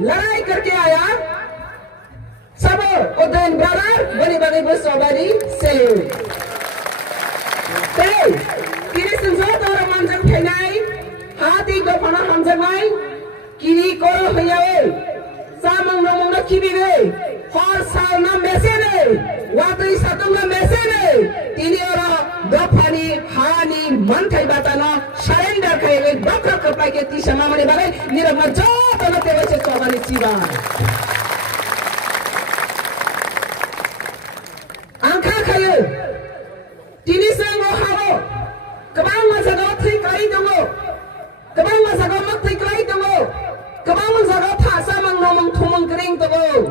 लड़ाई करके आया सब उदयन ब्रदर बड़ी बड़ी बसोबारी सेल्यूट तिनी संसद और मंजर फैनाय हाथी दफना हमजनाय किरी करो हयावे सामंग नमंग किबिगे हर साल ना मेसेने वातई सातुंगा मेसेने तिनी और दफानी हानी मन खाई बाताना सरेंडर खाई डॉक्टर कपाई के ती समामने बारे निरम जो तनो तेरे से चौबानी चिबा आंखा खायो तिनी संगो हावो कबां मजागाव थै क्लाइ दङो कबां मजागाव मक थै क्लाइ दङो कबां मजागाव थासा mang nomong thumang kering दङो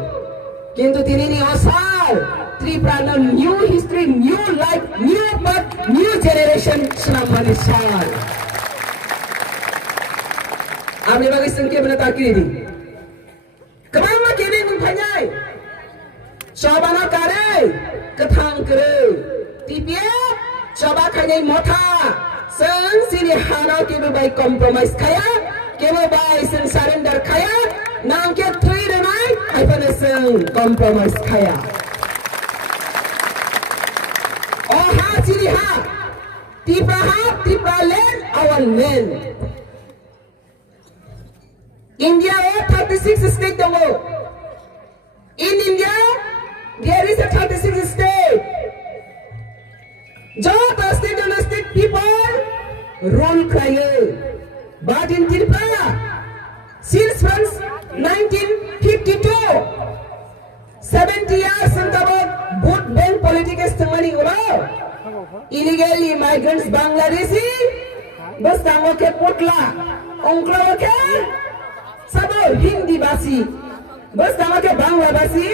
किन्तु तिनी असाल Tripura new history new life new birth new generation सनामनि साल आमनि बागै संके बना ताकिरि कबां मा केने नंफायनाय सबाना कारे कथां करे तिपिए सभा खाने मथा सं सिनि हाना केबो बाय कम्प्रोमाइज खाया केबो बाय सं सरेंडर खाया नाम के थ्री रनाय आइफाने सं कम्प्रोमाइज खाया ओ हा सिनि हा Tipra land our land India 36 state दङो in India there is a 36 state Just the state people rule crying. But in Tripura, since from 1952, 70 years in the vote bank politics to money illegally migrants Bangladeshi, bas tango ke potla, onklo ke, sabo Hindi basi, bas tango ke Bangla basi.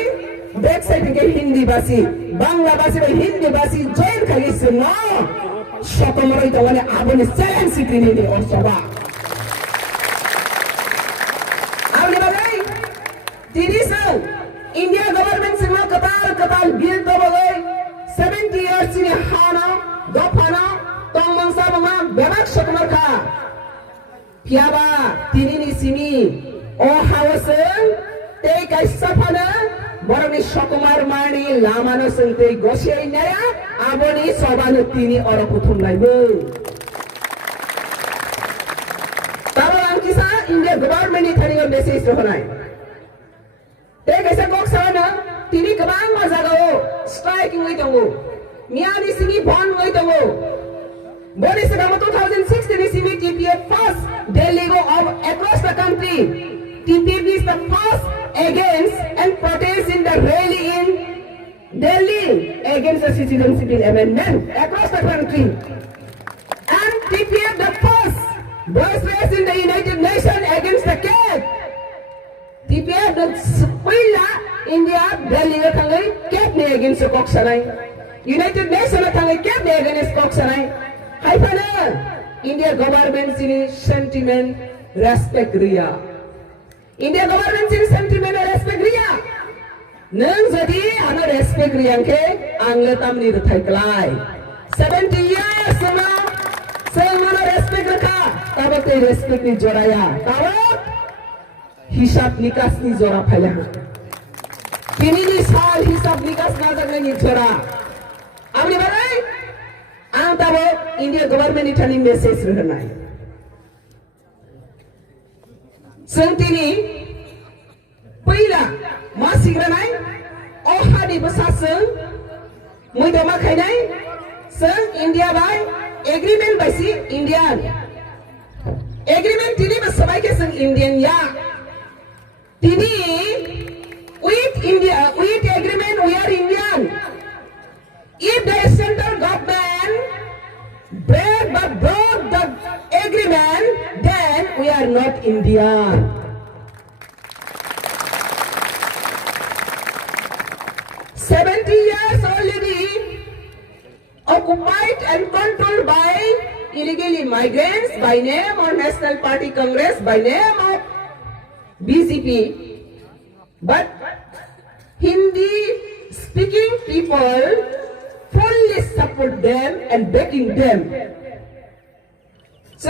Back side के हिंदी भाषी बांग्ला भाषी भाई हिंदी भाषी जैन खाली सुनो शतमरई तो वाले आपने चैलेंज सिक्रिनी ने और सभा आपने बताई तीनी साल इंडिया गवर्नमेंट से कपाल बिल तो बोले 70 years ने हाना दफाना तो मंसा बंगा बेबाक शतमर खा पियाबा तीनी निसिमी ओ हावसन ते कैसफना बरनी शकुमार मानी लामानो संते गोसियाई नया आबोनी सबानो तिनी और कुथुम लाइबो तारो अंकिसा इंडिया गवर्नमेंट थरियो मेसेज रहनाय ते कैसे गक्साना तिनी गोबां मजागाव स्ट्राइकिंग मै दङो मियानि सिनि बन मै दङो बनि सगाम 2016 सिनि TPF first Delhi go across the country TPP is the first against and protest in the rally in Delhi against the citizenship amendment across the country. And TPF the first voice raised in the United Nations against the CAP. TPF the Swilla India Delhi kangai CAP ne against the Koksanai. United Nations kangai CAP ne against Koksanai. Haipana India government in sentiment respect ria. India government in sentiment respect ria. Nang jadi ana respect riang ke angle tamni ruthai klai. 70 years na semana respect rakha. Tabak te respect ni joraya. Tabak hisab nikas ni jora phaya. Kini ni sal hisab nikas na jagna ni jora. Amni barai? Ang tabak India government itani message rahnai. Sentini पहिला मा सिग्रानाय अहादि बसासं मैदमा खायनाय सं India बाय agreement बायसि Indian agreement तिनि बसबाय के सं इंडियन या तिनि with India with agreement we are Indian if the central government broke the agreement then we are not Indian. 70 years already occupied and controlled by illegally migrants by name of National Party Congress, by name of BJP. But Hindi speaking people fully support them and backing them. So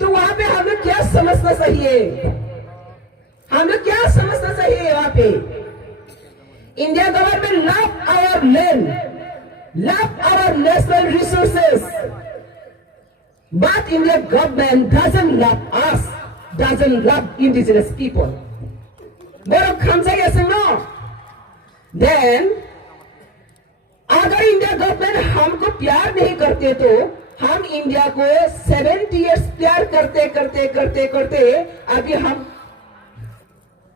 तो वहां पे हमें क्या समझना चाहिए सा सही है वहां पे। India government love our land, love our national resources, but Indian government doesn't love us, doesn't love indigenous people. But yes or no? Then अगर इंडिया गवर्नमेंट हमको प्यार नहीं करते तो हम इंडिया को 70 years प्यार करते करते करते करते अभी हम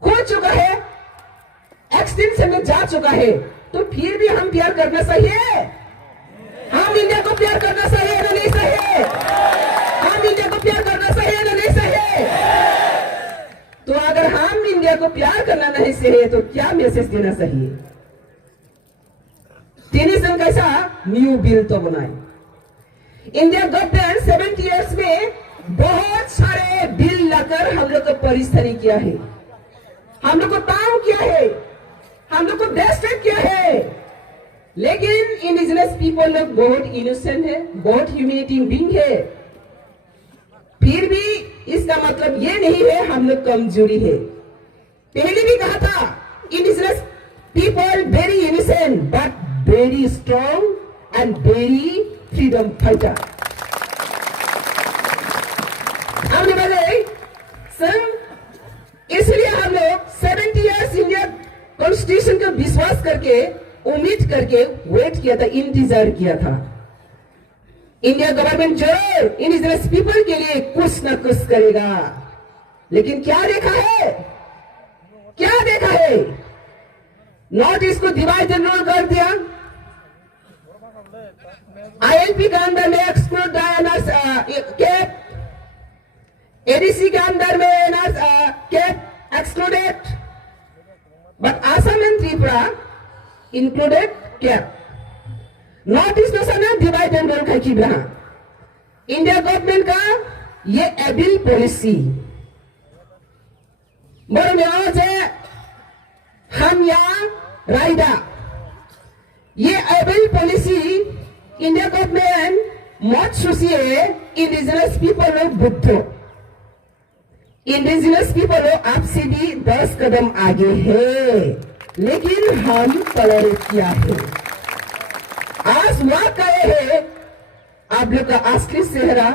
खो चुका है, एक्सटिंक्शन में जा चुका है, तो फिर भी हम प्यार करना सही है? हम इंडिया को प्यार करना सही है ना नहीं सही है? हम इंडिया को प्यार करना सही है ना नहीं सही है? तो अगर हम इंडिया को प्यार करना नहीं सही है तो क्या मैसेज देना सही है? टेनिसन कैसा न्यू बिल तो बनाए। इंडिया गवर्नमेंट 70 years में बहुत सारे बिल लाकर हम लोग को परिश्रम किया है, हम लोग को काम किया है, हम लोग को डेस्ट्रक्ट किया है, लेकिन इंडिजिनस पीपल लोग बहुत इनोसेंट है, बहुत ह्यूमैनिटी बीइंग है। फिर भी इसका मतलब ये नहीं है हम लोग कमजोरी है। पहले भी कहा था indigenous people very innocent but very strong and very freedom fighter. हमने बोले सर इसलिए हम लोग 70 years इंडिया कॉन्स्टिट्यूशन का विश्वास करके उम्मीद करके वेट किया था, इंतजार किया था। इंडिया गवर्नमेंट जरूर इंडिजिनस पीपल के लिए कुछ ना कुछ करेगा, लेकिन क्या देखा है? क्या देखा है? नॉर्थ ईस्ट को डिवाइड एंड रूल कर दिया, आईएलपी के अंदर में एक्सक्लूड कैप, एडीसी के अंदर में cap excluded, but Assam and Tripura included cap. North East no sana divide and rule की बना। इंडिया गवर्नमेंट का ये एबिल पॉलिसी बड़े में से हम यहाँ राइडा, ये एबिल पॉलिसी इंडिया गवर्नमेंट मत सोचिए इंडिजिनस पीपल ऑफ बुद्धो, इंडिजिनस पीपल आपसे भी 10 कदम आगे है, लेकिन हम टॉलरेट किया है। आज वक्त आए है आप लोग का असली चेहरा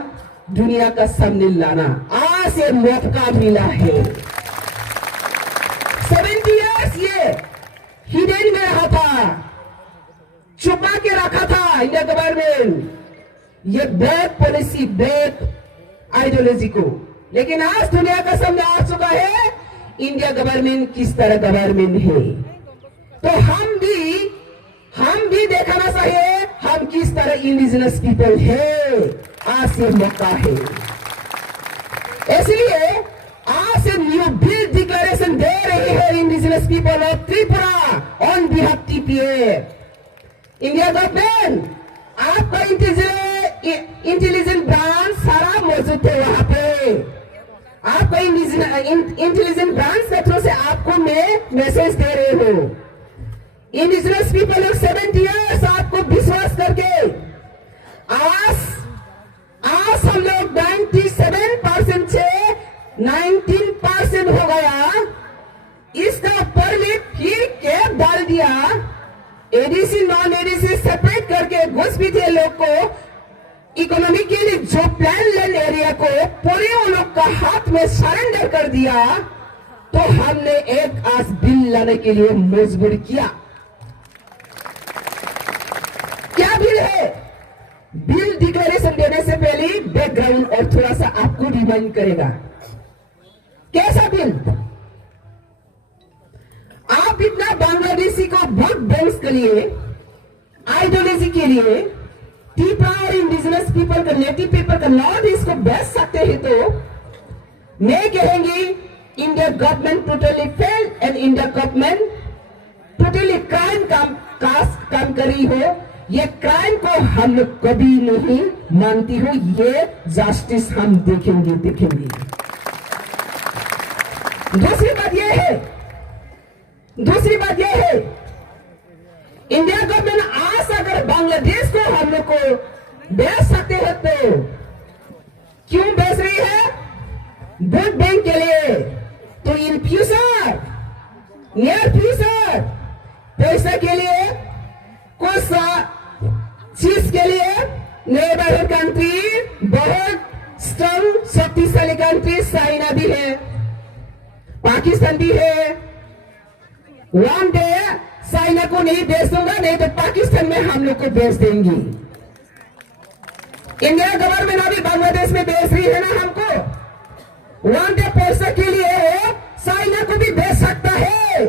दुनिया का सामने लाना, आज ये मौका मिला है। 70 years ये हिडन में रहा था, छुपा के रखा था इंडिया गवर्नमेंट ये बैक पॉलिसी, बैक आइडियोलॉजी को, लेकिन आज दुनिया का सामने आ चुका है इंडिया गवर्नमेंट किस तरह गवर्नमेंट है। तो हम भी दिखाना चाहिए हम किस तरह इंडिजिनस पीपल है। आज से मौका है, इसलिए आज से न्यू बिल डिक्लेरेशन दे रही है indigenous people of Tripura on behalf TPA. India government आपका इंटेलिजेंट ब्रांच सारा मौजूद है वहां पे, आपका इंटेलिजेंट ब्रांच के थ्रू से आपको मैं मैसेज दे रहे हो। इंडिजिनस पीपल ऑफ 70 years आपको विश्वास करके आज हम लोग 97% से 19% हो गया, इसका परमिट फिर कैप डाल दिया, एडीसी नॉन एडीसी सेपरेट करके घुसपैठिए लोग को इकोनॉमिकली जो प्लान लैंड एरिया को पूरे उन लोग का हाथ में सरेंडर कर दिया, तो हमने एक आज बिल लाने के लिए मजबूर किया। क्या बिल है? बिल डिक्लेरेशन देने से पहले बैकग्राउंड और थोड़ा सा आपको रिमाइंड करेगा। कैसा बिल? आप इतना बांग्लादेशी को वोट बैंक के लिए, आइडियोलॉजी के लिए, त्रिपुरा और इंडिजिनस पीपल का नेटिव पीपल का नॉर्थ ईस्ट को बेच सकते हैं, तो मैं कहेंगी India government totally fail and India government totally crime काम कर रही हो। ये क्राइम को हम लोग कभी नहीं मानती हो, ये जस्टिस हम देखेंगे। दूसरी बात यह है इंडिया गवर्नमेंट आज अगर बांग्लादेश को हम लोग को बेच सकते हैं तो क्यों बेच रही है? वोट बैंक के लिए। तो इन फ्यूचर नियर फ्यूचर पैसा के लिए, कुछ चीज के लिए नेबरहुड कंट्री, बहुत स्ट्रॉन्ग शक्तिशाली कंट्री चाइना भी है, पाकिस्तान भी है। वन डे चाइना को नहीं बेच दूंगा, नहीं तो पाकिस्तान में हम लोग को बेच देंगी। इंडिया गवर्नमेंट अभी बांग्लादेश में बेच रही है ना हमको। वन डे पैसा के लिए चाइना को भी बेच सकता है।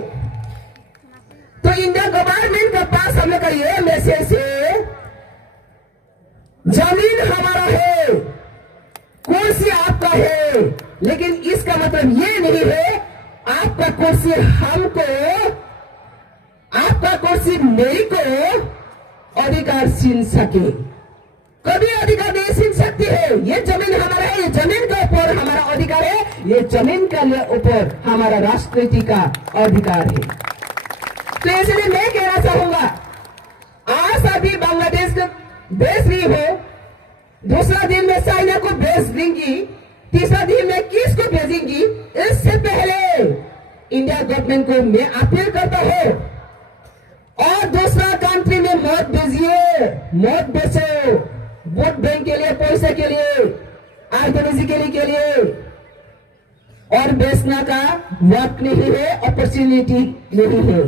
तो इंडिया गवर्नमेंट के पास हम लोग का ये मैसेज है, जमीन हमारा है, कुर्सी आपका है, लेकिन इसका मतलब ये नहीं है आपका कुर्सी हमको, आपका कुर्सी मेरी को अधिकार छीन सके, कभी अधिकार नहीं छीन सकती है। ये जमीन हमारा है, ये जमीन के ऊपर हमारा अधिकार है, ये जमीन के ऊपर हमारा राष्ट्रपति का अधिकार है। तो इसलिए मैं कहना चाहूंगा, आज अभी बांग्लादेश को बेच रही हो, दूसरा दिन में चाइना को बेच देंगी, तीसरा दिन में किसको भेजेंगी? इससे पहले इंडिया गवर्नमेंट को मैं अपील करता हूं, और दूसरा कंट्री में मत भेजिए, मत बेचो, वोट बैंक के लिए, पैसे के लिए, आइडियोलॉजी के लिए, और बेचना का वक्त नहीं है, अपॉर्चुनिटी नहीं है।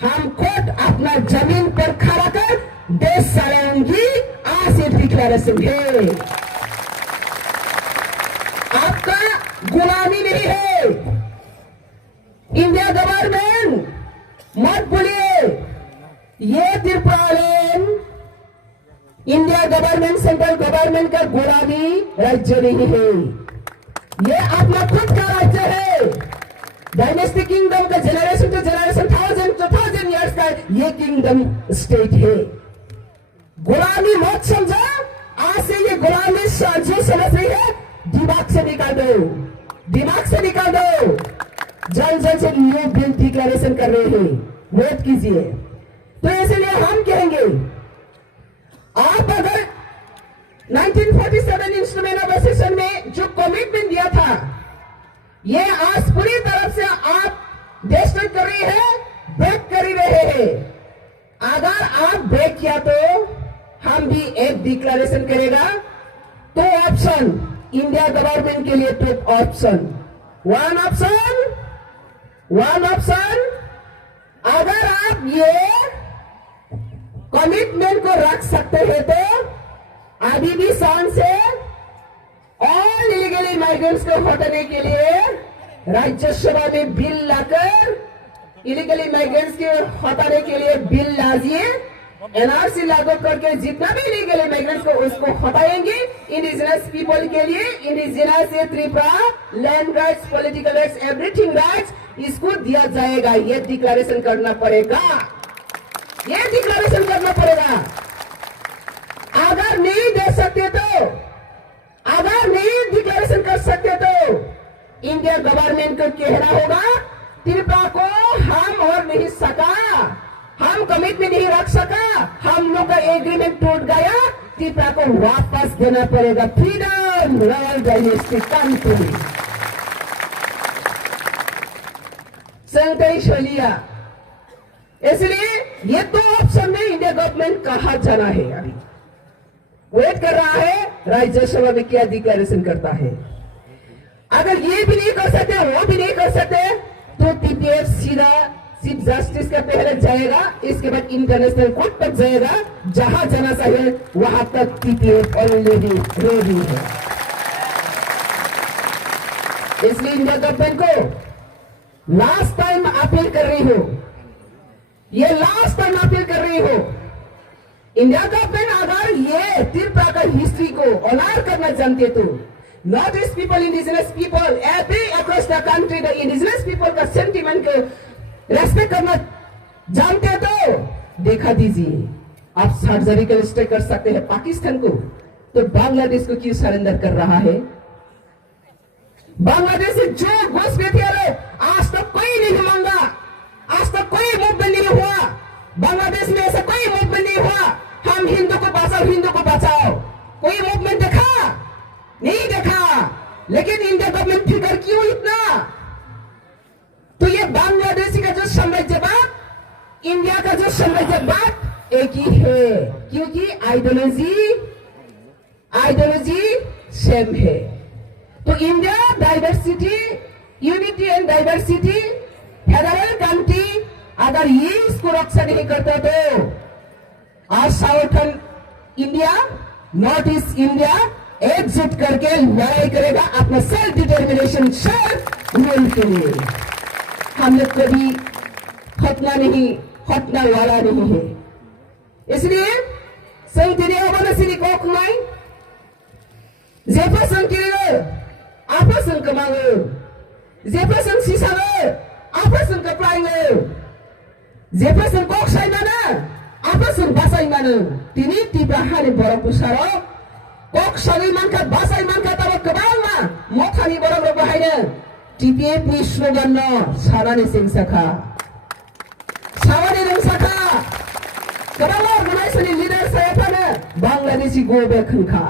हम खुद अपना जमीन पर खड़ा कर देश चलाएंगी, आज ये डिक्लेरेशन है। आपका गुलामी नहीं है। इंडिया गवर्नमेंट मत भूलिए, ये Tripuraland India government, central government का गुलामी राज्य नहीं है, ये अपना खुद का राज्य है। डायनेस्टी किंगडम का जनरेशन टू जनरेशन, 1000 इयर्स का ये किंगडम स्टेट है। गुलामी मत समझा, आज से ये गुलामी जो समझ रही है दिमाग से निकाल दो, दिमाग से निकाल दो। जल्द जल्द से न्यू बिल डिक्लेरेशन कर रहे हैं, वोट कीजिए। तो इसलिए हम कहेंगे, आप अगर 1947 इंस्ट्रूमेंट ऑफ एसेशन में जो कमिटमेंट दिया था, ये आज पूरी तरफ से आप डिस्ट्रॉय कर रही है, ब्रेक कर ही रहे हैं। अगर आप ब्रेक किया तो हम भी एक डिक्लेरेशन करेगा। तो ऑप्शन इंडिया गवर्नमेंट के लिए, टू ऑप्शन, वन ऑप्शन, अगर आप ये कमिटमेंट को रख सकते हैं तो अभी भी शान से ऑल इलीगल इमाइग्रेंट्स को हटाने के लिए राज्यसभा में बिल लाकर इलीगल इमाइग्रेंट्स के हटाने के लिए बिल लाजिए। एनआरसी लागू करके जितना भी इलीगल इमाइग्रेंट्स को उसको हटाएंगे। इंडिजिनस पीपल के लिए, indigenous Tripura, land rights, political rights, everything rights, इसको दिया जाएगा। ये डिक्लेरेशन करना पड़ेगा, ये डिक्लेरेशन करना पड़ेगा। अगर नहीं दे सकते तो, अगर नहीं डिक्लेरेशन कर सकते तो इंडिया गवर्नमेंट को कहना होगा, त्रिपुरा को हम और नहीं सका, हम कमिटमेंट नहीं रख सका, हम लोग का एग्रीमेंट टूट गया, त्रिपुरा को वापस देना पड़ेगा। फ्रीडम, रॉयल डायनेस्टी कंट्री, संतरी शलिया। इसलिए ये दो ऑप्शन में इंडिया गवर्नमेंट कहा जाना है। अभी वेट कर रहा है राज्यसभा में क्या डिक्लेरेशन करता है। अगर ये भी नहीं कर सकते, वो भी नहीं कर सकते, तो टीपीएफ सीधा चीफ जस्टिस का पहले जाएगा, इसके बाद इंटरनेशनल कोर्ट तक जाएगा। जहां जाना चाहिए वहां तक टीपीएफ ऑलरेडी रेडी है। इसलिए इंडिया गवर्नमेंट को लास्ट टाइम अपील कर रही हो, ये लास्ट टाइम अपील कर रही हो, इंडिया गवर्नमेंट अगर ये त्रिपुरा का हिस्ट्री को ऑनर करना जानते तो north east people, indigenous people, every across the country, the indigenous people का सेंटिमेंट को रेस्पेक्ट करना जानते तो देखा दीजिए। आप सर्जिकल स्ट्राइक कर सकते हैं पाकिस्तान को, तो बांग्लादेश को क्यों सरेंडर कर रहा है? बांग्लादेश से जो घुसपैठिया लोग आज तक कोई नहीं मांगा, आज तक कोई मूवमेंट नहीं हुआ, बांग्लादेश में ऐसा कोई मूवमेंट नहीं हुआ, हम हिंदू को बचाओ, हिंदू को बचाओ, कोई मूवमेंट देखा नहीं देखा। लेकिन इंडिया गवर्नमेंट फिकर क्यों इतना? तो ये बांग्लादेशी का जो साम्राज्यवाद, इंडिया का जो साम्राज्यवाद एक ही है, क्योंकि आइडियोलॉजी सेम है। तो India diversity, unity and diversity, federal country अगर ये इसको रक्षा नहीं करता तो आज southern India, north east India एकजुट करके लड़ाई करेगा अपना सेल्फ डिटर्मिनेशन, सेल्फ रूल के लिए। हम लोग कभी हटना वाला नहीं है। इसलिए संगठन अवनसिनी कोकमाई जेफरसन किरो आपसन कमांगो, जेफरसन सिसांगो आपसन कप्लाइंगो, जेफरसन कोकसाई माना आपसन बासाई मानो। तिनी तिब्रा हानि बरं पुसारो कोकसाई मानका बासाई मानका तब कबांगा मथानि बरं रो बाहायनो TPF नि स्लोगान न सारानि सिंसाखा सावानि रंसाखा कबांगा अर्गनाइजेशननि लिडार सायाफानो बांग्लादेशी गोबे खनखा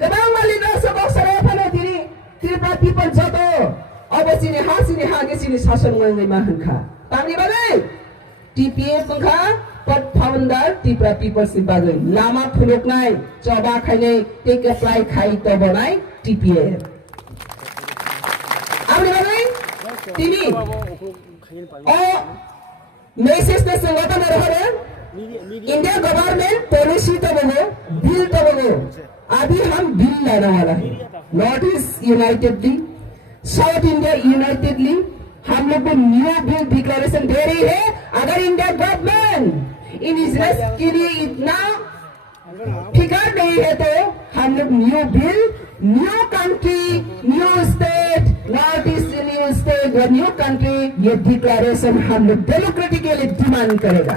कबांगा लिडार सबक सायाफानो तिनी त्रिपुरा पिपल जतो अबसिनि हागेसिनि शासन मंगै मा हनखा तांनि बागै TPF खनखा पद फाउन्डर त्रिपुरा पिपल्स नि बागै लामा फुलुकनाय चबा खाइनाय टेक अप्लाई खाइ त बनाय TPF आउने बागै तिनी ओ मेसेज ने संगठन रहरे इंडिया गवर्नमेंट पॉलिसी तो बनो, बिल तो बनो। अभी हम बिल लाने वाला है, north east unitedly, south India unitedly हम लोग को न्यू बिल डिक्लेरेशन दे रही है। अगर इंडिया गवर्नमेंट इंडिजिनस के लिए इतना फिकर नहीं है तो हम लोग new bill, new country, new state, north east new state और न्यू कंट्री, ये डिक्लेरेशन हम लोग डेमोक्रेटिकली डिमांड करेगा।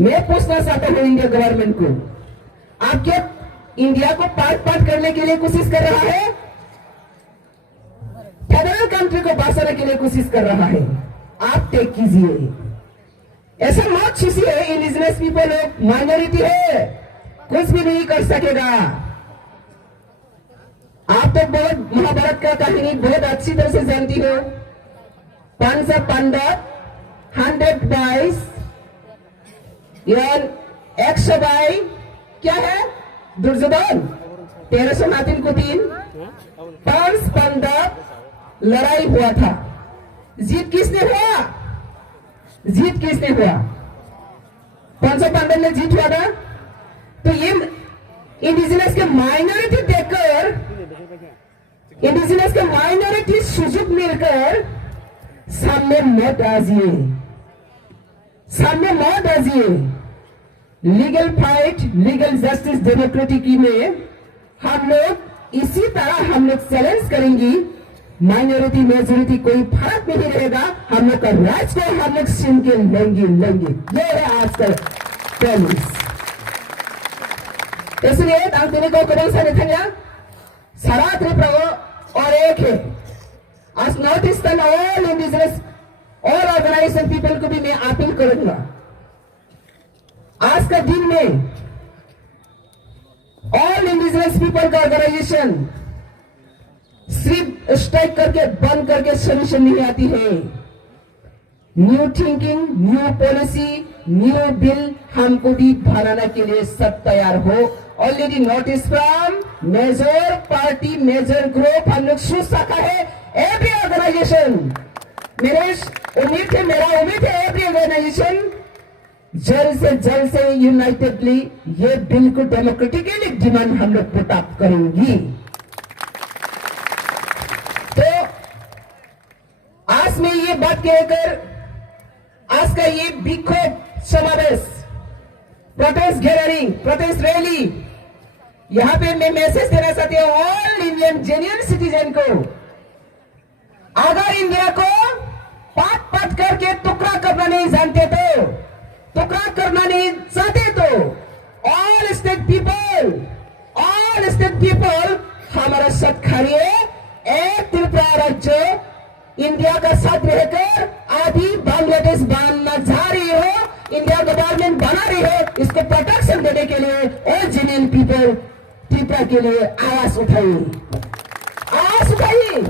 मैं पूछना चाहता हूं इंडिया गवर्नमेंट को, आप क्या इंडिया को पार्ट करने के लिए कोशिश कर रहा है? फेडरल कंट्री को बसाने के लिए कोशिश कर रहा है? आप टेक कीजिए। ऐसा मत सोचिए इंडिजिनस पीपल लोग माइनॉरिटी है, कुछ भी नहीं कर सकेगा। आप तो बहुत महाभारत का कहानी बहुत अच्छी तरह से जानती हो। 500 पांडव, 100 बॉयज, 100 भाई क्या है? दुर्योधन 1300 नातिन को 3 5 पांडव लड़ाई हुआ था। जीत किसने हुआ? जीत किसने हुआ? 500 पांडव ने जीत हुआ था। तो ये इंडिजिनस के माइनॉरिटी देखकर, इंडिजिनस के माइनॉरिटी सुजुग मिलकर सामने मत आजिए, सामने मत आजिए। Legal fight, legal justice, democratic में हम लोग इसी तरह हम लोग चैलेंज करेंगे। माइनॉरिटी मेजोरिटी कोई फर्क नहीं रहेगा, हम लोग का राज को हम लोग छीन के लेंगे। ये है आज का प्रॉमिस। इसलिए तांतिनी को कबल से निकलिया सारा त्रिपुरा और एक है। आज नॉर्थ ईस्टर्न ऑल इंडिजिनस और ऑर्गेनाइजेशन पीपल को भी मैं अपील करूंगा, आज का दिन में ऑल इंडिजिनस पीपल का ऑर्गेनाइजेशन सिर्फ स्ट्राइक करके बंद करके सोल्यूशन नहीं आती है। New thinking, new policy, new bill हमको भी बनाने के लिए सब तैयार हो। Already notice from major party, major group हम लोग सोच सका है। एवरी ऑर्गेनाइजेशन, मेरा उम्मीद है एवरी ऑर्गेनाइजेशन जल्द से यूनाइटेडली ये बिल को डेमोक्रेटिकली डिमांड हम लोग पुट अप करेंगी। तो आज में ये बात कहकर आज का ये विक्षोभ समावेश, प्रोटेस्ट गैदरिंग, प्रोटेस्ट रैली, यहां पे मैं मैसेज देना चाहती हूं ऑल इंडियन जेन्युइन सिटीजन को, अगर इंडिया को पाट करके टुकड़ा करना नहीं जानते तो, टुकड़ा करना नहीं चाहते तो ऑल स्टेट पीपल हमारा साथ खड़िए। एक त्रिपुरा राज्य इंडिया का साथ रहकर आदि बांग्लादेश बनना जा रही हो, इंडिया गवर्नमेंट बना रही है, इसको प्रोटेक्शन देने के लिए ऑल जेन्युइन पीपल त्रिपुरा के लिए आवाज उठाइए, आवाज उठाइए। Ani